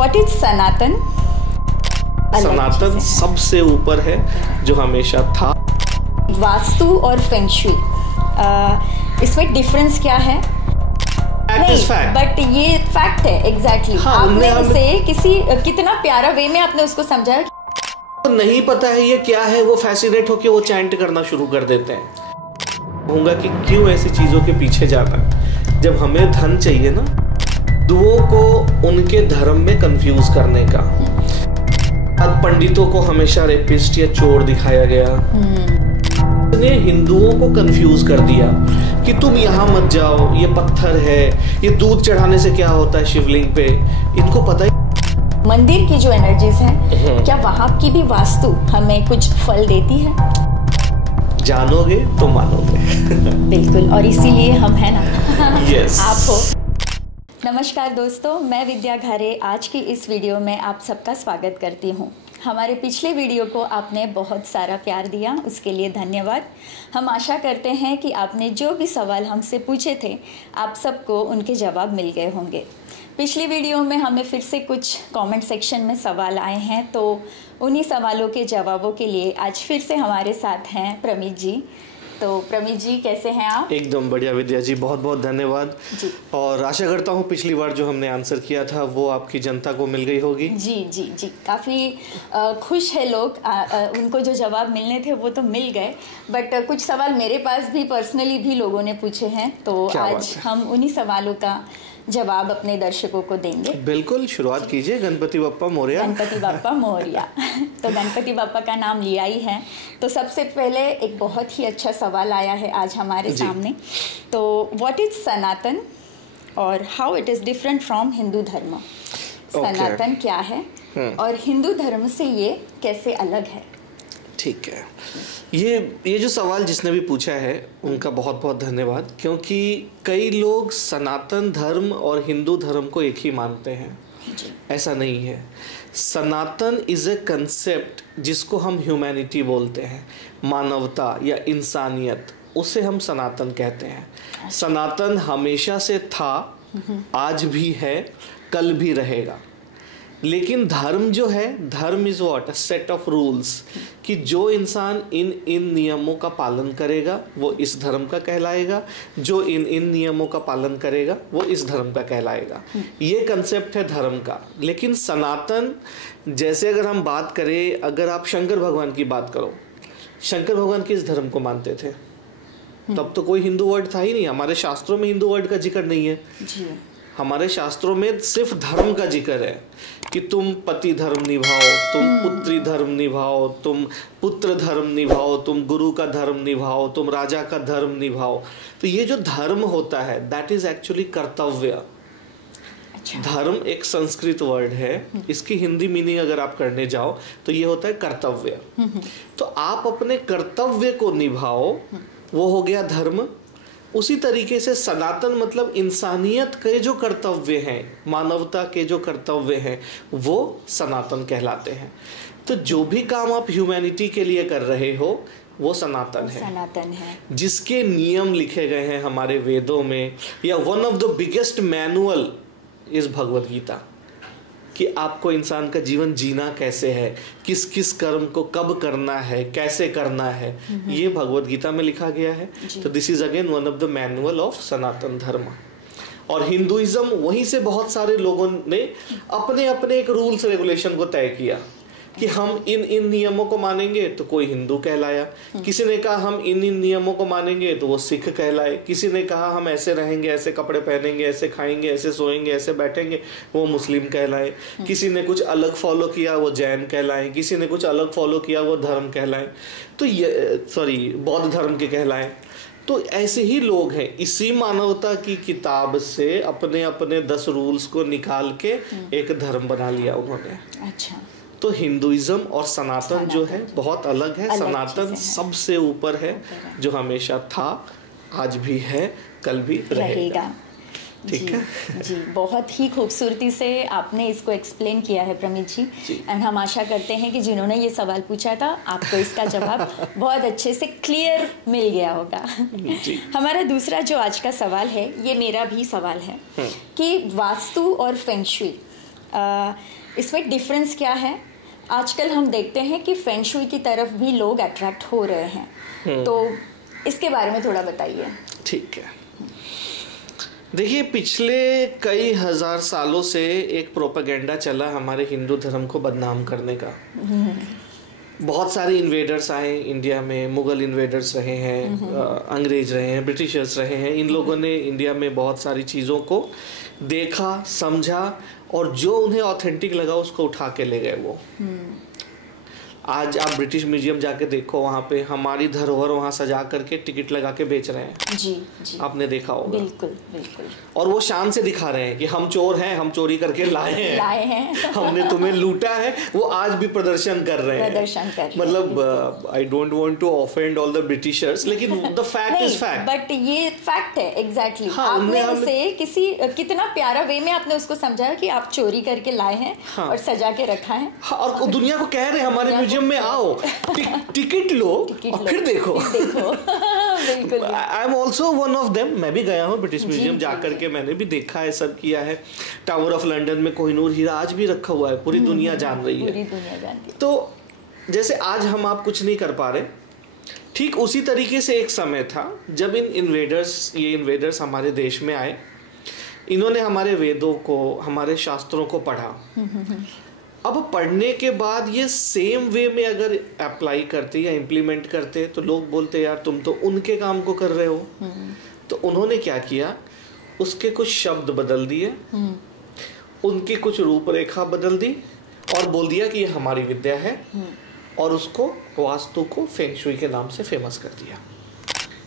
What is सनातन? सनातन सबसे ऊपर है जो हमेशा था। वास्तु और फेंग शुई, इसमें डिफरेंस क्या है? नहीं, बट ये फैक्ट है एग्जैक्टली। आपने उसे कितना प्यारा वे में आपने उसको समझाया। तो नहीं पता है ये क्या है, वो फैसिनेट होके वो चैंट करना शुरू कर देते हैं। कहूँगा कि क्यों ऐसी चीजों के पीछे जाना। जब हमें धन चाहिए ना, हिंदुओं को उनके धर्म में कंफ्यूज करने का, पंडितों को हमेशा रेपिस्ट या चोर दिखाया गया। ने हिंदुओं को कंफ्यूज कर दिया कि तुम यहाँ मत जाओ, ये पत्थर है, ये दूध चढ़ाने से क्या होता है शिवलिंग पे। इनको पता ही मंदिर की जो एनर्जीज हैं, क्या वहाँ की भी वास्तु हमें कुछ फल देती है? जानोगे तो मानोगे। बिल्कुल, और इसीलिए हम है ना। यस। आप हो। नमस्कार दोस्तों, मैं विद्या घारे आज की इस वीडियो में आप सबका स्वागत करती हूँ। हमारे पिछले वीडियो को आपने बहुत सारा प्यार दिया, उसके लिए धन्यवाद। हम आशा करते हैं कि आपने जो भी सवाल हमसे पूछे थे, आप सबको उनके जवाब मिल गए होंगे। पिछली वीडियो में हमें फिर से कुछ कमेंट सेक्शन में सवाल आए हैं, तो उन्हीं सवालों के जवाबों के लिए आज फिर से हमारे साथ हैं प्रमित जी। तो प्रमित जी, कैसे हैं आप? एकदम बढ़िया विद्या जी, बहुत बहुत धन्यवाद जी। और आशा करता हूँ पिछली बार जो हमने आंसर किया था वो आपकी जनता को मिल गई होगी। जी जी जी, काफ़ी खुश है लोग। उनको जो जवाब मिलने थे वो तो मिल गए, बट कुछ सवाल मेरे पास भी पर्सनली भी लोगों ने पूछे हैं, तो आज हम उन्हीं सवालों का जवाब अपने दर्शकों को देंगे। बिल्कुल, शुरुआत कीजिए। गणपति बप्पा मोरया। गणपति बप्पा मोरया। तो गणपति बप्पा का नाम लिया ही है, तो सबसे पहले एक बहुत ही अच्छा सवाल आया है आज हमारे सामने। तो व्हाट इज सनातन और how it is different from Hindu धर्म? सनातन क्या है और हिंदू धर्म से ये कैसे अलग है? ठीक है, ये जो सवाल जिसने भी पूछा है उनका बहुत बहुत धन्यवाद, क्योंकि कई लोग सनातन धर्म और हिंदू धर्म को एक ही मानते हैं। ऐसा नहीं है। सनातन इज ए कंसेप्ट जिसको हम ह्यूमैनिटी बोलते हैं, मानवता या इंसानियत, उसे हम सनातन कहते हैं। सनातन हमेशा से था, आज भी है, कल भी रहेगा। लेकिन धर्म जो है, धर्म is what, a set of rules, कि जो इंसान इन नियमों का पालन करेगा वो इस धर्म का कहलाएगा, जो इन नियमों का पालन करेगा वो इस धर्म का कहलाएगा। ये कंसेप्ट है धर्म का। लेकिन सनातन, जैसे अगर हम बात करें, अगर आप शंकर भगवान की बात करो, शंकर भगवान किस धर्म को मानते थे? तब तो कोई हिंदू वर्ड था ही नहीं। हमारे शास्त्रों में हिंदू वर्ड का जिक्र नहीं है जी। हमारे शास्त्रों में सिर्फ धर्म का जिक्र है कि तुम पति धर्म निभाओ, तुम पुत्री धर्म निभाओ, तुम पुत्र धर्म निभाओ, तुम गुरु का धर्म निभाओ, तुम राजा का धर्म निभाओ। तो ये जो धर्म होता है, दैट इज एक्चुअली कर्तव्य। धर्म एक संस्कृत वर्ड है, इसकी हिंदी मीनिंग अगर आप करने जाओ तो ये होता है कर्तव्य। तो आप अपने कर्तव्य को निभाओ, वो हो गया धर्म। उसी तरीके से सनातन मतलब इंसानियत के जो कर्तव्य हैं, मानवता के जो कर्तव्य हैं, वो सनातन कहलाते हैं। तो जो भी काम आप ह्यूमैनिटी के लिए कर रहे हो वो सनातन है। जिसके नियम लिखे गए हैं हमारे वेदों में, या one of the biggest manual is Bhagavad Gita, कि आपको इंसान का जीवन जीना कैसे है, किस किस कर्म को कब करना है, कैसे करना है, ये भगवद गीता में लिखा गया है। तो this is again one of the manual of Sanatan Dharma. और हिंदुइज्म, वहीं से बहुत सारे लोगों ने अपने अपने एक रूल्स रेगुलेशन को तय किया कि हम इन नियमों को मानेंगे तो कोई हिंदू कहलाया। किसी ने कहा हम इन नियमों को मानेंगे तो वो सिख कहलाए। किसी ने कहा हम ऐसे रहेंगे, ऐसे कपड़े पहनेंगे, ऐसे खाएंगे, ऐसे सोएंगे, ऐसे बैठेंगे, वो मुस्लिम कहलाए। किसी ने कुछ अलग फॉलो किया, वो जैन कहलाए। किसी ने कुछ अलग फॉलो किया, वो धर्म कहलाए, तो ये बौद्ध धर्म के कहलाए। तो ऐसे ही लोग हैं, इसी मानवता की किताब से अपने अपने 10 रूल्स को निकाल के एक धर्म बना लिया उन्होंने। अच्छा। तो हिंदुइज्म और सनातन जो है बहुत अलग है। सनातन सबसे ऊपर है जो हमेशा था, आज भी है, कल भी रहेगा। ठीक है जी। बहुत ही खूबसूरती से आपने इसको एक्सप्लेन किया है प्रमित जी। एंड हम आशा करते हैं कि जिन्होंने ये सवाल पूछा था, आपको इसका जवाब बहुत अच्छे से क्लियर मिल गया होगा। हमारा दूसरा जो आज का सवाल है, ये मेरा भी सवाल है कि वास्तु और फेंग शुई इसमें डिफरेंस क्या है? आजकल हम देखते हैं कि फेंग शुई की तरफ भी लोग अट्रैक्ट हो रहे हैं, तो इसके बारे में थोड़ा बताइए। ठीक है, देखिए पिछले कई हजार सालों से एक प्रोपेगेंडा चला हमारे हिंदू धर्म को बदनाम करने का। बहुत सारे इन्वेडर्स आए इंडिया में, मुगल इन्वेडर्स रहे हैं, अंग्रेज रहे हैं, ब्रिटिशर्स रहे हैं। इन लोगों ने इंडिया में बहुत सारी चीज़ों को देखा, समझा और जो उन्हें ऑथेंटिक लगा उसको उठा के ले गए वो। आज आप ब्रिटिश म्यूजियम जाके देखो, वहाँ पे हमारी धरोहर वहाँ सजा करके टिकट लगा के बेच रहे हैं। जी जी, आपने देखा होगा। बिल्कुल बिल्कुल। और वो शान से दिखा रहे हैं कि हम चोर हैं, हम चोरी करके लाए हैं हमने तुम्हें लूटा है। वो आज भी प्रदर्शन कर रहे हैं। मतलब I don't want to offend all the Britishers, लेकिन the fact is fact. But ये फैक्ट है एग्जैक्टली। हाँ, आपने उसे कितना प्यारा वे में आपने उसको समझाया कि आप चोरी करके लाए हैं। हाँ, और सजा के रखा है। हाँ, और दुनिया को कह रहे हैं हमारे म्यूजियम में आओ, टिकट लो और फिर देखो। बिल्कुल। I am also one of them. मैं भी गया हूँ ब्रिटिश म्यूजियम, जाकर के मैंने भी देखा है, सब किया है। टावर ऑफ लंदन में कोहिनूर हीरा आज भी रखा हुआ है, पूरी दुनिया जान रही है। पूरी दुनिया जानती है। तो जैसे आज हम आप कुछ नहीं कर पा रहे, ठीक उसी तरीके से एक समय था जब ये इन्वेडर्स हमारे देश में आए। इन्होंने हमारे वेदों को, हमारे शास्त्रों को पढ़ा। अब पढ़ने के बाद ये सेम वे में अगर अप्लाई करते या इम्प्लीमेंट करते तो लोग बोलते यार तुम तो उनके काम को कर रहे हो। तो उन्होंने क्या किया, उसके कुछ शब्द बदल दिए, उनकी कुछ रूपरेखा बदल दी और बोल दिया कि ये हमारी विद्या है, और उसको वास्तु को फेंग शुई के नाम से फेमस कर दिया।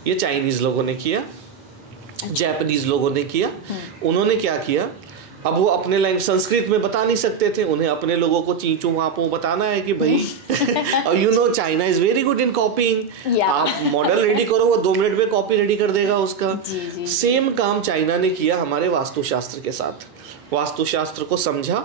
ये चाइनीज लोगों ने किया, जापानीज लोगों ने किया। उन्होंने क्या किया, अब वो अपने लैंग्वेज संस्कृत में बता नहीं सकते थे, उन्हें अपने लोगों को चींचू वहां बताना है कि भाई और you know China is very good in copying. आप मॉडल रेडी करो, वो 2 मिनट में कॉपी रेडी कर देगा उसका। सेम काम चाइना ने किया हमारे वास्तुशास्त्र के साथ। वास्तुशास्त्र को समझा,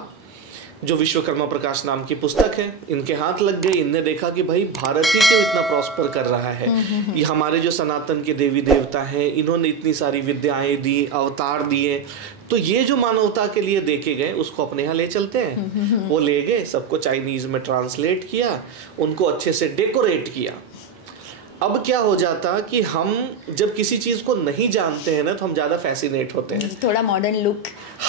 जो विश्वकर्मा प्रकाश नाम की पुस्तक है, इनके हाथ लग गई। इनने देखा कि भाई भारत ही क्यों इतना प्रॉस्पर कर रहा है। ये हमारे जो सनातन के देवी देवता हैं, इन्होंने इतनी सारी विद्याएं दी, अवतार दिए, तो ये जो मानवता के लिए देखे गए उसको अपने यहाँ ले चलते हैं। वो ले गए, सबको चाइनीज में ट्रांसलेट किया, उनको अच्छे से डेकोरेट किया। अब क्या हो जाता कि हम जब किसी चीज को नहीं जानते हैं ना, तो हम ज्यादा फैसिनेट होते हैं, थोड़ा मॉडर्न लुक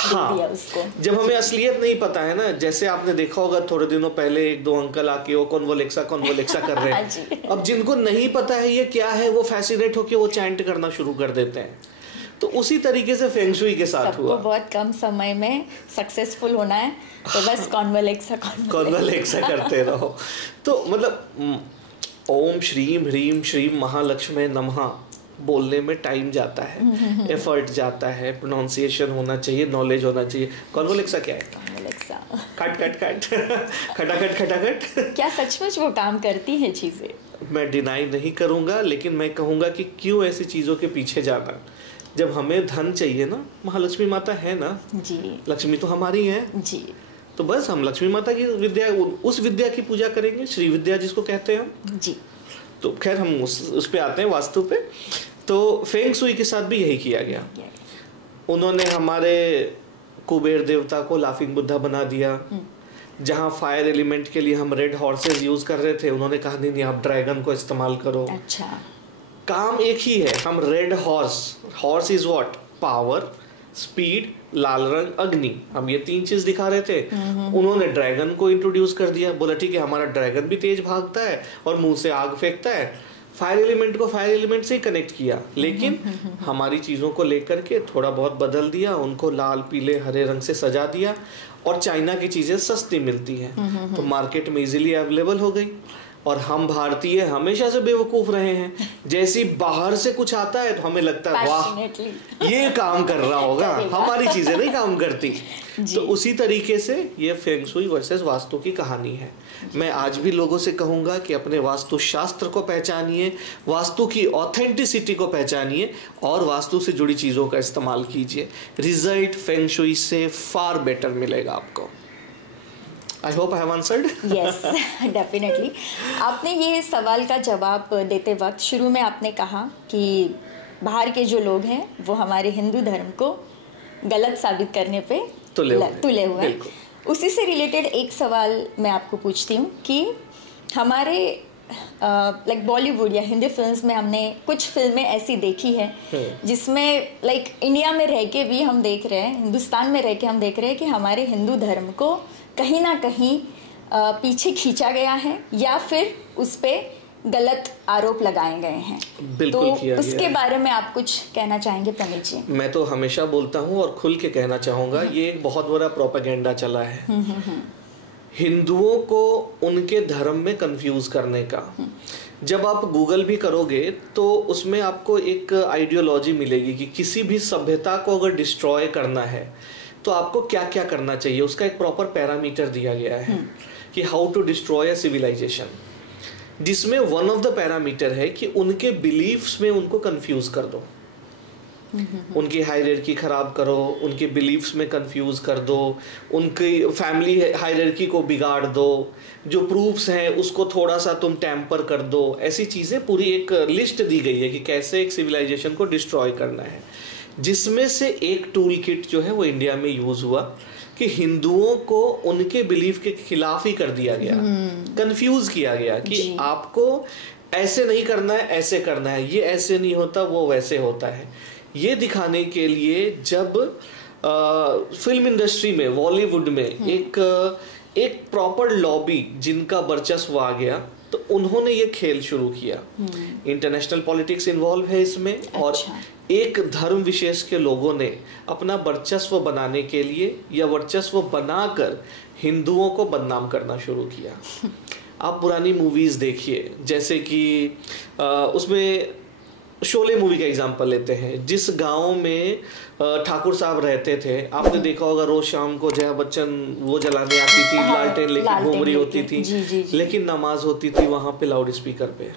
दिया उसको। जब हमें असलियत नहीं पता है ना, जैसे आपने देखा होगा थोड़े दिनों पहले 1-2 अंकल आके वो कॉन्वोलेक्सा कर रहे हैं। अब जिनको नहीं पता है ये क्या है, वो फैसिनेट होके वो चैंट करना शुरू कर देते हैं। तो उसी तरीके से फेंग शुई के साथ हुआ। बहुत कम समय में सक्सेसफुल होना है, तो बस कॉन्वोलेक्सा करते रहो। तो मतलब ओम श्रीम ह्रीम श्रीम महालक्ष्मी नमः बोलने में टाइम जाता है, एफर्ट जाता है, प्रोनाउंसिएशन होना चाहिए, नॉलेज होना चाहिए। कॉन्वोलेक्सा क्या है? कॉन्वोलेक्सा कट खटाखट। क्या सचमुच वो काम करती है चीजें? मैं डिनाई नहीं करूंगा, लेकिन मैं कहूंगा कि क्यों ऐसी चीजों के पीछे जाना। जब हमें धन चाहिए ना, महालक्ष्मी माता है ना जी, लक्ष्मी तो हमारी है जी, तो बस हम लक्ष्मी माता की विद्या, उस विद्या की पूजा करेंगे, श्री विद्या जिसको कहते हैं हम जी। तो खैर हम उस पे आते हैं, वास्तु पे। तो फेंग शुई के साथ भी यही किया गया। उन्होंने हमारे कुबेर देवता को लाफिंग बुद्धा बना दिया। जहाँ फायर एलिमेंट के लिए हम रेड हॉर्सेस यूज कर रहे थे, उन्होंने कहा नहीं आप ड्रैगन को इस्तेमाल करो। अच्छा, काम एक ही है। हम red horse is what, power, speed, लाल रंग, अग्नि, हम ये 3 चीज दिखा रहे थे। उन्होंने ड्रैगन को इंट्रोड्यूस कर दिया, बोला ठीक है हमारा ड्रैगन भी तेज भागता है और मुंह से आग फेंकता है। फायर एलिमेंट को फायर एलिमेंट से ही कनेक्ट किया, लेकिन हमारी चीजों को लेकर के थोड़ा बहुत बदल दिया, उनको लाल पीले हरे रंग से सजा दिया। और चाइना की चीजें सस्ती मिलती हैं तो मार्केट में इजीली अवेलेबल हो गई। और हम भारतीय हमेशा से बेवकूफ रहे हैं, जैसी बाहर से कुछ आता है तो हमें लगता है वाह ये काम कर रहा होगा, हमारी चीजें नहीं काम करती। तो उसी तरीके से ये फेंग शुई वर्सेस वास्तु की कहानी है। मैं आज भी लोगों से कहूंगा कि अपने वास्तु शास्त्र को पहचानिए, वास्तु की ऑथेंटिसिटी को पहचानिए और वास्तु से जुड़ी चीजों का इस्तेमाल कीजिए। रिजल्ट फेंग शुई से फार बेटर मिलेगा आपको। I hope I have answered. Yes, definitely. आपने ये सवाल का जवाब देते वक्त शुरू में आपने कहा कि बाहर के जो लोग हैं वो हमारे हिंदू धर्म को गलत साबित करने पे तुले हुए हैं। उसी से रिलेटेड एक सवाल मैं आपको पूछती हूँ कि हमारे लाइक बॉलीवुड या हिंदी फिल्म्स में हमने कुछ फिल्में ऐसी देखी है जिसमें लाइक इंडिया में रह के भी हम देख रहे हैं, हिंदुस्तान में रह के हम देख रहे हैं कि हमारे हिंदू धर्म को कहीं ना कहीं पीछे खींचा गया है या फिर उस पर गलत आरोप लगाए गए हैं। बिल्कुल तो उसके बारे में आप कुछ कहना चाहेंगे प्रमित जी? मैं तो हमेशा बोलता हूँ और खुल के कहना चाहूँगा, ये एक बहुत बड़ा प्रोपेगेंडा चला है हिंदुओं को उनके धर्म में कंफ्यूज करने का। जब आप गूगल भी करोगे तो उसमें आपको एक आइडियोलॉजी मिलेगी कि किसी भी सभ्यता को अगर डिस्ट्रॉय करना है तो आपको क्या क्या करना चाहिए, उसका एक प्रॉपर पैरामीटर दिया गया है कि how to destroy a civilisation, जिसमें वन ऑफ द पैरामीटर है कि उनके बिलीफ्स में उनको कंफ्यूज कर दो, उनकी हायरार्की खराब करो, उनके बिलीफ्स में कंफ्यूज कर दो, उनकी फैमिली हायरार्की को बिगाड़ दो, जो प्रूफ्स हैं उसको थोड़ा सा तुम टैम्पर कर दो। ऐसी चीज़ें पूरी एक लिस्ट दी गई है कि कैसे एक सिविलाइजेशन को डिस्ट्रॉय करना है, जिसमें से एक टूल किट जो है वो इंडिया में यूज हुआ कि हिंदुओं को उनके बिलीफ के खिलाफ ही कर दिया गया, कंफ्यूज किया गया कि आपको ऐसे नहीं करना है, ऐसे करना है, ये ऐसे नहीं होता, वो वैसे होता है। ये दिखाने के लिए जब फिल्म इंडस्ट्री में, बॉलीवुड में एक प्रॉपर लॉबी जिनका वर्चस्व आ गया, तो उन्होंने ये खेल शुरू किया। इंटरनेशनल पॉलिटिक्स इन्वॉल्व है इसमें, और एक धर्म विशेष के लोगों ने अपना वर्चस्व बनाने के लिए या वर्चस्व बनाकर हिंदुओं को बदनाम करना शुरू किया। आप पुरानी मूवीज देखिए, जैसे कि उसमें शोले मूवी का एग्जांपल लेते हैं, जिस गांव में ठाकुर साहब रहते थे, आपने देखा होगा रोज शाम को जया बच्चन वो जलाने आती थी, लालटेन लेके घूम रही होती थी, लेकिन नमाज होती थी वहां पे लाउड स्पीकर पे।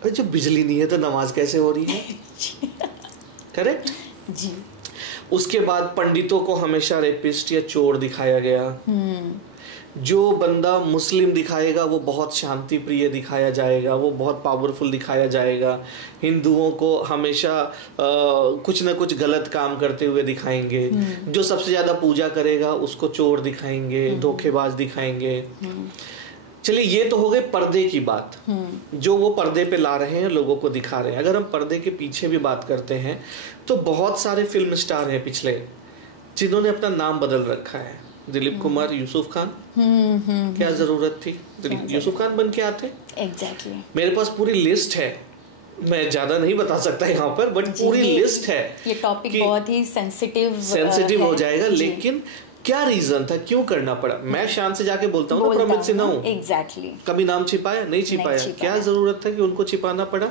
अरे जब बिजली नहीं है तो नमाज कैसे हो रही है? करेक्ट जी। उसके बाद पंडितों को हमेशा रेपिस्ट या चोर दिखाया गया। जो बंदा मुस्लिम दिखाएगा वो बहुत शांति प्रिय दिखाया जाएगा, वो बहुत पावरफुल दिखाया जाएगा। हिंदुओं को हमेशा कुछ ना कुछ गलत काम करते हुए दिखाएंगे। जो सबसे ज्यादा पूजा करेगा उसको चोर दिखाएंगे, धोखेबाज दिखाएंगे। चलिए, ये तो हो गई पर्दे की बात, जो वो पर्दे पे ला रहे हैं, लोगों को दिखा रहे हैं। अगर हम पर्दे के पीछे भी बात करते हैं तो बहुत सारे फिल्म स्टार हैं पिछले, जिन्होंने अपना नाम बदल रखा है। दिलीप कुमार, यूसुफ खान, क्या जरूरत थी यूसुफ खान बन के आते? एग्जैक्टली। मेरे पास पूरी लिस्ट है, मैं ज्यादा नहीं बता सकता यहाँ पर, बट पूरी लिस्ट है। ये टॉपिक बहुत ही सेंसिटिव हो जाएगा, लेकिन क्या रीजन था, क्यों करना पड़ा? मैं शान से जाके बोलता हूँ ना, प्रमित सिन्हा हूँ। एग्जैक्टली। कभी नाम छिपाया? नहीं छिपाया। क्या जरूरत था कि उनको छिपाना पड़ा?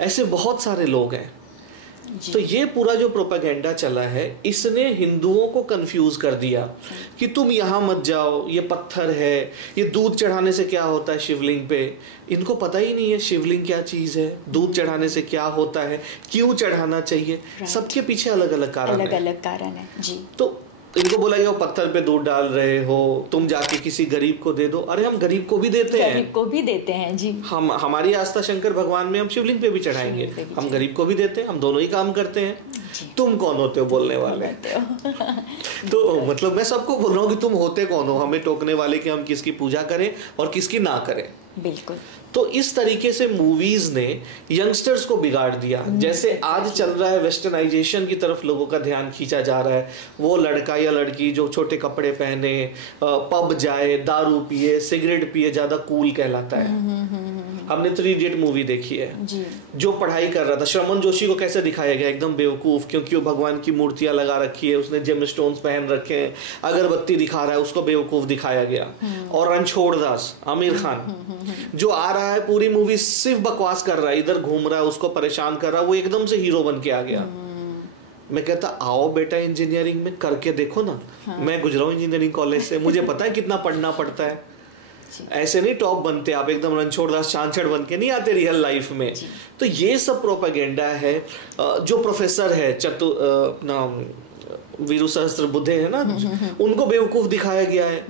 ऐसे बहुत सारे लोग हैं। तो ये पूरा जो प्रोपेगेंडा चला है, इसने हिंदुओं को कंफ्यूज कर दिया कि तुम यहाँ मत जाओ, ये पत्थर है, ये दूध चढ़ाने से क्या होता है शिवलिंग पे। इनको पता ही नहीं है शिवलिंग क्या चीज है, दूध चढ़ाने से क्या होता है, क्यों चढ़ाना चाहिए। सबके पीछे अलग अलग कारण है जी। तो इनको बोला गया पत्थर पे दूध डाल रहे हो, तुम जाके किसी गरीब को दे दो। अरे हम गरीब को भी देते हैं जी। हम, हमारी आस्था शंकर भगवान में, हम शिवलिंग पे भी चढ़ाएंगे, हम गरीब को भी देते हैं, हम दोनों ही काम करते हैं। तुम कौन होते हो बोलने वाले? तो मतलब मैं सबको बोल रहा हूँ कि तुम होते कौन हो हमें टोकने वाले कि हम किसकी पूजा करें और किसकी ना करें। बिल्कुल। तो इस तरीके से मूवीज ने यंगस्टर्स को बिगाड़ दिया। जैसे आज चल रहा है वेस्टर्नाइजेशन की तरफ लोगों का ध्यान खींचा जा रहा है। वो लड़का या लड़की जो छोटे कपड़े पहने, पब जाए, दारू पिए, सिगरेट पिए, ज्यादा कूल कहलाता है। हमने 3 इडियट मूवी देखी है जी। जो पढ़ाई कर रहा था, श्रमन जोशी को कैसे दिखाया गया? एकदम बेवकूफ, क्योंकि वो भगवान की मूर्तियां लगा रखी है, उसने जेम स्टोन्स पहन रखे हैं, अगरबत्ती दिखा रहा है, उसको बेवकूफ दिखाया गया। और रणछोड़ दास, आमिर खान, जो आ रहा है पूरी मूवी सिर्फ बकवास कर रहा है, इधर घूम रहा है, उसको परेशान कर रहा है, वो एकदम से हीरो बन के आ गया। मैं कहता आओ बेटा इंजीनियरिंग में करके देखो ना। मैं गुजरा हूं इंजीनियरिंग कॉलेज से, मुझे पता है कितना पढ़ना पड़ता है। ऐसे नहीं टॉप बनते आप, एकदम रणछोड़ दास चांचड़ बन के नहीं आते रियल लाइफ में। तो ये सब प्रोपेगेंडा है। जो प्रोफेसर है वीरू सहस्त्र बुद्धे है ना, उनको बेवकूफ दिखाया गया है।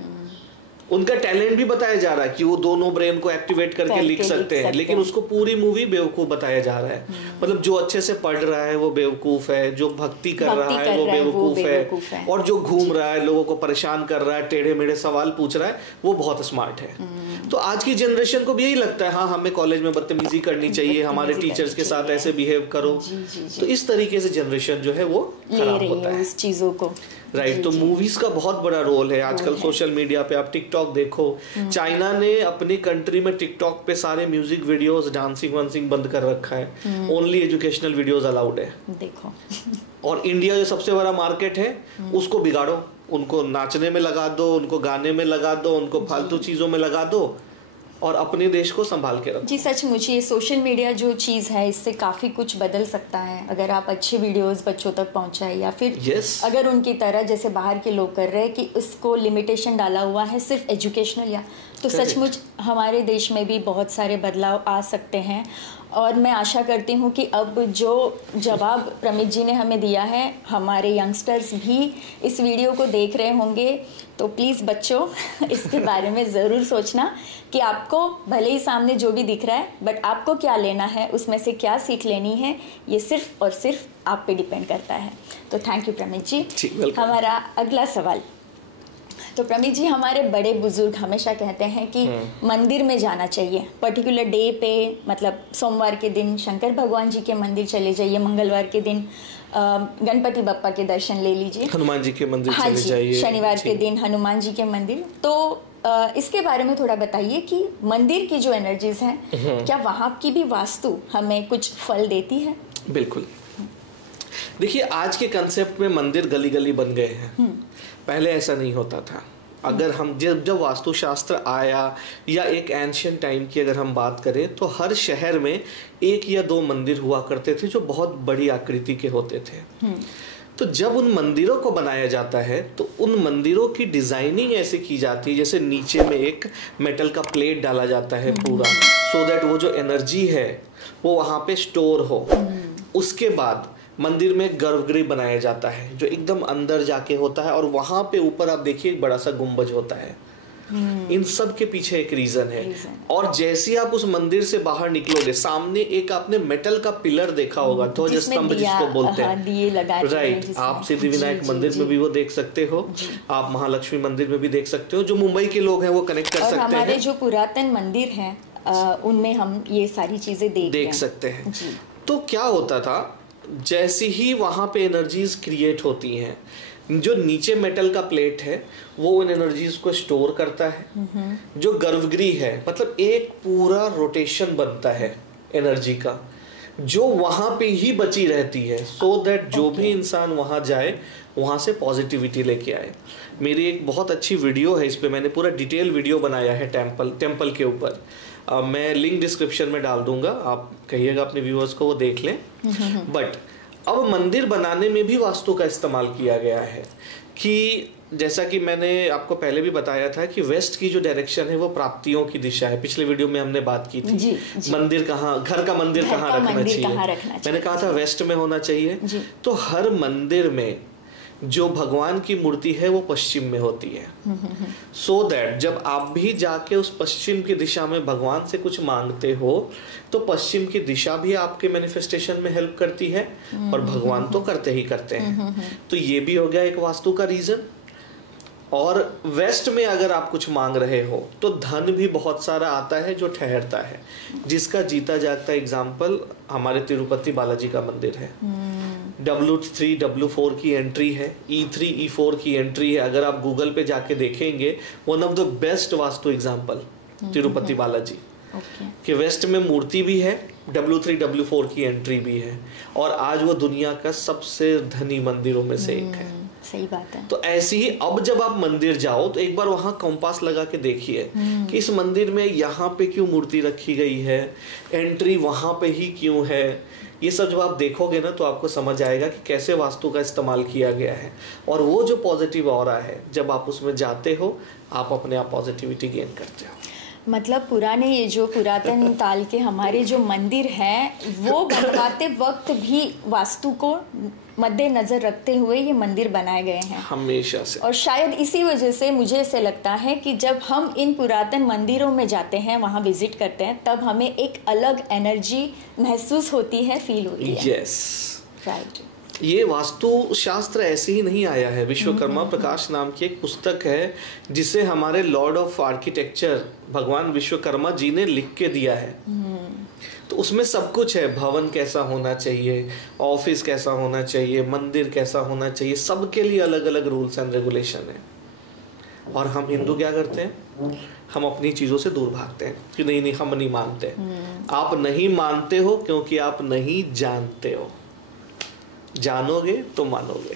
उनका टैलेंट भी बताया जा रहा है कि वो दोनों ब्रेन को एक्टिवेट करके लिख सकते हैं, लेकिन उसको पूरी मूवी बेवकूफ बताया जा रहा है। मतलब जो अच्छे से पढ़ रहा है वो बेवकूफ है, जो भक्ति कर रहा है वो बेवकूफ है, और जो घूम रहा है, लोगों को परेशान कर रहा है, टेढ़े मेढ़े सवाल पूछ रहा है, वो बहुत स्मार्ट है। तो आज की जनरेशन को भी यही लगता है, हाँ हमें कॉलेज में बदतमीजी करनी चाहिए, हमारे टीचर्स के साथ ऐसे बिहेव करो। तो इस तरीके से जनरेशन जो है वो खराब होता है उस चीजों को। राइट। तो मूवीज का बहुत बड़ा रोल है आजकल सोशल मीडिया पे। आप टिकटॉक देखो, चाइना ने अपनी कंट्री में टिकटॉक पे सारे म्यूजिक वीडियोस, डांसिंग वांसिंग बंद कर रखा है, ओनली एजुकेशनल वीडियोस अलाउड है। देखो और इंडिया जो सबसे बड़ा मार्केट है उसको बिगाड़ो, उनको नाचने में लगा दो, उनको गाने में लगा दो, उनको फालतू चीजों में लगा दो, और अपने देश को संभाल के रखो। जी सचमुच ये सोशल मीडिया जो चीज़ है इससे काफ़ी कुछ बदल सकता है अगर आप अच्छे वीडियोस बच्चों तक पहुंचाए, या फिर अगर उनकी तरह जैसे बाहर के लोग कर रहे हैं कि उसको लिमिटेशन डाला हुआ है सिर्फ एजुकेशनल, या तो सचमुच हमारे देश में भी बहुत सारे बदलाव आ सकते हैं। और मैं आशा करती हूँ कि अब जो जवाब प्रमित जी ने हमें दिया है, हमारे यंगस्टर्स भी इस वीडियो को देख रहे होंगे, तो प्लीज़ बच्चों इसके बारे में ज़रूर सोचना कि आपको भले ही सामने जो भी दिख रहा है, बट आपको क्या लेना है, उसमें से क्या सीख लेनी है, ये सिर्फ और सिर्फ आप पे डिपेंड करता है। तो थैंक यू प्रमित जी। हमारा अगला सवाल, तो प्रमित जी हमारे बड़े बुजुर्ग हमेशा कहते हैं कि मंदिर में जाना चाहिए पर्टिकुलर डे पे, मतलब सोमवार के दिन शंकर भगवान जी के मंदिर चले जाइए, मंगलवार के दिन गणपति बप्पा के दर्शन ले लीजिए, हनुमान जी के मंदिर चले जाइए, शनिवार के दिन हनुमान जी के मंदिर। तो इसके बारे में थोड़ा बताइए कि मंदिर की जो एनर्जीज हैं, क्या वहाँ की भी वास्तु हमें कुछ फल देती है? बिल्कुल। देखिए आज के कंसेप्ट में मंदिर गली गली बन गए हैं, पहले ऐसा नहीं होता था। अगर हम जब वास्तुशास्त्र आया, या एक एंशियंट टाइम की अगर हम बात करें, तो हर शहर में 1 या 2 मंदिर हुआ करते थे जो बहुत बड़ी आकृति के होते थे। तो जब उन मंदिरों को बनाया जाता है तो उन मंदिरों की डिजाइनिंग ऐसे की जाती है जैसे नीचे में एक मेटल का प्लेट डाला जाता है पूरा, सो दैट वो जो एनर्जी है वो वहाँ पे स्टोर हो। उसके बाद मंदिर में गर्भगृह बनाया जाता है जो एकदम अंदर जाके होता है, और वहां पे ऊपर आप देखिए एक बड़ा सा गुंबज होता है। इन सब के पीछे एक रीजन है। और जैसे आप उस मंदिर से बाहर निकलोगे, सामने एक आपने मेटल का पिलर देखा होगा, ध्वज स्तंभ जिसको बोलते हैं, राइट। आप सिद्धिविनायक मंदिर में भी वो देख सकते हो, आप महालक्ष्मी मंदिर में भी देख सकते हो। जो मुंबई के लोग हैं वो कनेक्ट कर सकते हैं। हमारे जो पुरातन मंदिर हैं उनमें हम ये सारी चीजें देख सकते हैं। तो क्या होता था, जैसे ही वहाँ पे एनर्जीज क्रिएट होती हैं, जो नीचे मेटल का प्लेट है वो उन एनर्जीज को स्टोर करता है। जो गर्भगृह है, मतलब एक पूरा रोटेशन बनता है एनर्जी का, जो वहाँ पे ही बची रहती है, सो दैट जो भी इंसान वहाँ जाए वहाँ से पॉजिटिविटी लेके आए। मेरी एक बहुत अच्छी वीडियो है, इस पे मैंने पूरा डिटेल वीडियो बनाया है टेम्पल के ऊपर। मैं लिंक डिस्क्रिप्शन में डाल दूंगा, आप कहिएगा अपने व्यूअर्स को वो देख लें। बट अब मंदिर बनाने में भी वास्तु का इस्तेमाल किया गया है, कि जैसा कि मैंने आपको पहले भी बताया था कि वेस्ट की जो डायरेक्शन है वो प्राप्तियों की दिशा है। पिछले वीडियो में हमने बात की थी जी। मंदिर कहाँ, घर का मंदिर कहाँ रखना चाहिए, मैंने कहा था वेस्ट में होना चाहिए। तो हर मंदिर में जो भगवान की मूर्ति है वो पश्चिम में होती है, सो दैट जब आप भी जाके उस पश्चिम की दिशा में भगवान से कुछ मांगते हो तो पश्चिम की दिशा भी आपके मैनिफेस्टेशन में हेल्प करती है, और भगवान तो करते ही करते हैं। तो ये भी हो गया एक वास्तु का रीजन। और वेस्ट में अगर आप कुछ मांग रहे हो तो धन भी बहुत सारा आता है जो ठहरता है, जिसका जीता जागता एग्जाम्पल हमारे तिरुपति बालाजी का मंदिर है। W3 W4 की एंट्री है, E3 E4 की एंट्री है। अगर आप गूगल पे जाके देखेंगे, one of the best vastu example Tirupati Balaji कि वेस्ट में मूर्ति भी है, W3 W4 की एंट्री भी है, और आज वो दुनिया का सबसे धनी मंदिरों में से एक है। सही बात है। तो ऐसे ही अब जब आप मंदिर जाओ तो एक बार वहां कंपास लगा के देखिए कि इस मंदिर में यहाँ पे क्यों मूर्ति रखी गई है, एंट्री वहां पे ही क्यों है। ये सब जब आप देखोगे ना तो आपको समझ आएगा कि कैसे वास्तु का इस्तेमाल किया गया है। और वो जो पॉजिटिव ऑरा है, जब आप उसमें जाते हो आप अपने आप पॉजिटिविटी गेन करते हो। मतलब पुराने ये जो पुरातन काल के हमारे जो मंदिर हैं वो बनवाते वक्त भी वास्तु को मद्देनजर रखते हुए ये मंदिर बनाए गए हैं हमेशा से। और शायद इसी वजह से मुझे ऐसे लगता है कि जब हम इन पुरातन मंदिरों में जाते हैं, वहाँ विजिट करते हैं, तब हमें एक अलग एनर्जी महसूस होती है, फील होती है। Yes, right. ये वास्तु शास्त्र ऐसे ही नहीं आया है। विश्वकर्मा प्रकाश नाम की एक पुस्तक है जिसे हमारे लॉर्ड ऑफ आर्किटेक्चर भगवान विश्वकर्मा जी ने लिख के दिया है। तो उसमें सब कुछ है, भवन कैसा होना चाहिए, ऑफिस कैसा होना चाहिए, मंदिर कैसा होना चाहिए, सबके लिए अलग अलग रूल्स एंड रेगुलेशन है। और हम हिंदू क्या करते हैं, हम अपनी चीज़ों से दूर भागते हैं कि नहीं नहीं हम नहीं मानते। आप नहीं मानते हो क्योंकि आप नहीं जानते हो, जानोगे तो मानोगे।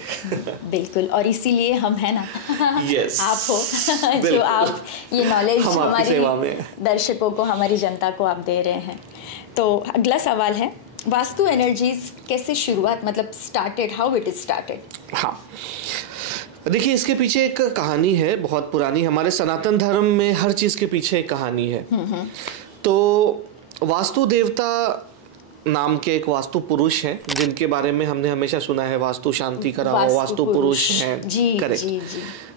बिल्कुल, और इसीलिए हम है ना। यस, आप हो जो आप ये नॉलेज हमारी दर्शकों को, हमारी जनता को आप दे रहे हैं। तो अगला सवाल है, वास्तु एनर्जीज कैसे शुरुआत, मतलब started, how it is started? हाँ, देखिए इसके पीछे एक कहानी है बहुत पुरानी। हमारे सनातन धर्म में हर चीज़ के पीछे एक कहानी है। तो वास्तु देवता नाम के एक वास्तु पुरुष हैं जिनके बारे में हमने हमेशा सुना है, वास्तु शांति कराओ, वास्तु पुरुष हैं। करेक्ट।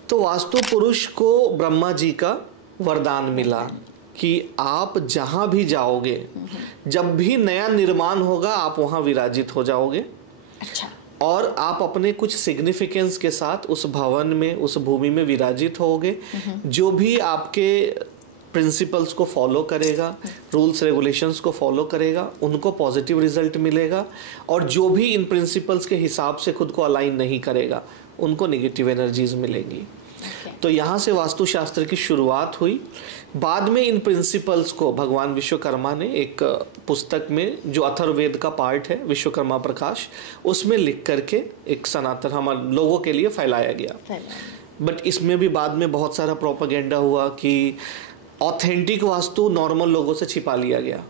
तो वास्तु पुरुष को ब्रह्मा जी का वरदान मिला कि आप जहाँ भी जाओगे, जब भी नया निर्माण होगा आप वहाँ विराजित हो जाओगे। अच्छा। और आप अपने कुछ सिग्निफिकेंस के साथ उस भवन में, उस भूमि में विराजित होगे। जो भी आपके प्रिंसिपल्स को फॉलो करेगा, रूल्स रेगुलेशंस को फॉलो करेगा, उनको पॉजिटिव रिजल्ट मिलेगा। और जो भी इन प्रिंसिपल्स के हिसाब से खुद को अलाइन नहीं करेगा, उनको नेगेटिव एनर्जीज मिलेंगी। तो यहाँ से वास्तुशास्त्र की शुरुआत हुई। बाद में इन प्रिंसिपल्स को भगवान विश्वकर्मा ने एक पुस्तक में, जो अथर्ववेद का पार्ट है विश्वकर्मा प्रकाश, उसमें लिख करके एक सनातन हमारे लोगों के लिए फैलाया गया। बट इसमें भी बाद में बहुत सारा प्रोपेगेंडा हुआ कि ऑथेंटिक वास्तु नॉर्मल लोगों से छिपा लिया गया।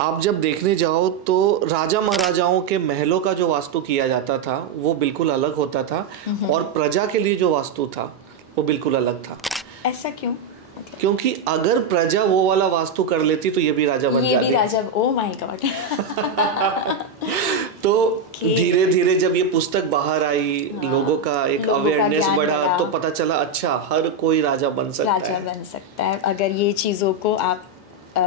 आप जब देखने जाओ तो राजा महाराजाओं के महलों का जो वास्तु किया जाता था वो बिल्कुल अलग होता था, और प्रजा के लिए जो वास्तु था वो बिल्कुल अलग था। ऐसा क्यों? क्योंकि अगर प्रजा वो वाला वास्तु कर लेती तो ये भी राजा बन जाते। ये भी राजा, ओह माय गॉड। तो धीरे धीरे जब ये पुस्तक बाहर आई, लोगों का एक अवेयरनेस बढ़ा, तो पता चला अच्छा हर कोई राजा बन सकता है अगर ये चीजों को आप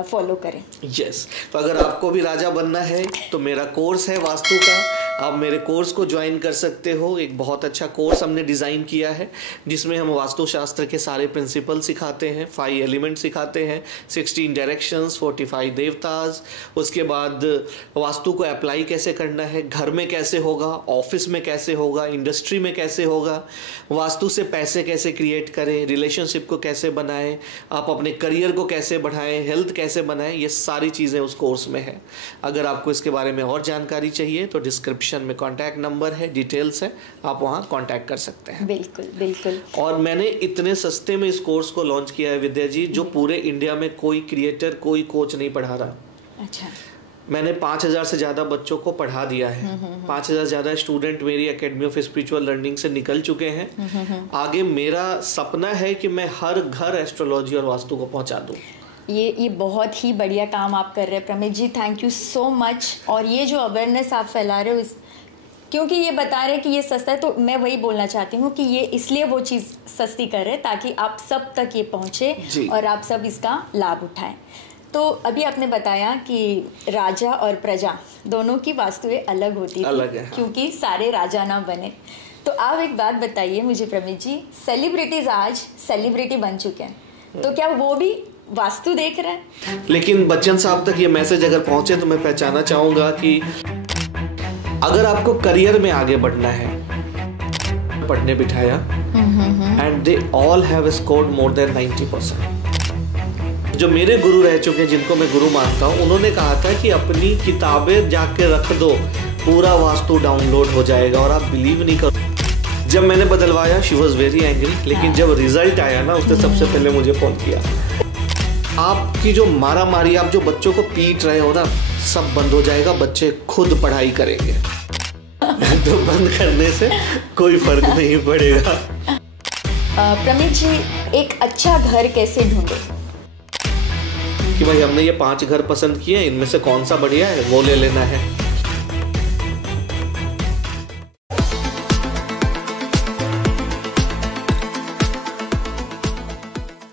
फॉलो करें। यस, तो अगर आपको भी राजा बनना है तो मेरा कोर्स है वास्तु का, आप मेरे कोर्स को ज्वाइन कर सकते हो। एक बहुत अच्छा कोर्स हमने डिज़ाइन किया है जिसमें हम वास्तुशास्त्र के सारे प्रिंसिपल सिखाते हैं, 5 एलिमेंट सिखाते हैं, 16 डायरेक्शंस, 45 देवताज। उसके बाद वास्तु को अप्लाई कैसे करना है, घर में कैसे होगा, ऑफिस में कैसे होगा, इंडस्ट्री में कैसे होगा, वास्तु से पैसे कैसे क्रिएट करें, रिलेशनशिप को कैसे बनाएं, आप अपने करियर को कैसे बढ़ाएं, हेल्थ कैसे बनाएं, ये सारी चीज़ें उस कोर्स में है। अगर आपको इसके बारे में और जानकारी चाहिए तो डिस्क्रिप्शन में कॉन्टैक्ट नंबर है, डिटेल्स है, आप वहाँ कॉन्टैक्ट कर सकते हैं। बिल्कुल बिल्कुल। और मैंने इतने सस्ते में इस कोर्स को लॉन्च किया है विद्या जी, जो पूरे इंडिया में कोई क्रिएटर, कोई कोच नहीं पढ़ा रहा। अच्छा। मैंने 5000 से ज़्यादा बच्चों को पढ़ा दिया है। 5000 ज़्यादा स्टूडेंट मेरी एकेडमी ऑफ स्पिरिचुअल लर्निंग से निकल चुके हैं। आगे मेरा सपना है कि मैं हर घर एस्ट्रोलॉजी और वास्तु को पहुँचा दूँ। ये बहुत ही बढ़िया काम आप कर रहे हैं प्रमित जी, थैंक यू सो मच। और ये जो अवेयरनेस आप फैला रहे हो, क्योंकि ये बता रहे हैं कि ये सस्ता है, तो मैं वही बोलना चाहती हूँ कि ये इसलिए वो चीज़ सस्ती कर रहे हैं ताकि आप सब तक ये पहुँचे और आप सब इसका लाभ उठाएं। तो अभी आपने बताया कि राजा और प्रजा दोनों की वास्तुएं अलग होती थी, क्योंकि सारे राजा ना बने। तो आप एक बात बताइए मुझे प्रमित जी, सेलिब्रिटीज आज सेलिब्रिटी बन चुके हैं, तो क्या वो भी वास्तु देख रहे हैं? लेकिन बच्चन साहब तक ये मैसेज अगर पहुंचे तो मैं पहचाना चाहूंगा कि अगर आपको करियर में आगे बढ़ना है, पढ़ने बिठाया and they all have scored more than 90%। जो मेरे गुरु रह चुके हैं, जिनको मैं गुरु मानता हूँ, उन्होंने कहा था कि अपनी किताबें जाके रख दो, पूरा वास्तु डाउनलोड हो जाएगा। और आप बिलीव नहीं करो, जब मैंने बदलवाया शी वॉज वेरी एंग्री, लेकिन जब रिजल्ट आया ना, उसने सबसे पहले मुझे फोन किया। आपकी जो मारा मारी, आप जो बच्चों को पीट रहे हो ना, सब बंद हो जाएगा, बच्चे खुद पढ़ाई करेंगे। तो बंद करने से कोई फर्क नहीं पड़ेगा। प्रमित जी, एक अच्छा घर कैसे ढूंढे? कि भाई हमने ये 5 घर पसंद किए, इनमें से कौन सा बढ़िया है वो ले लेना है।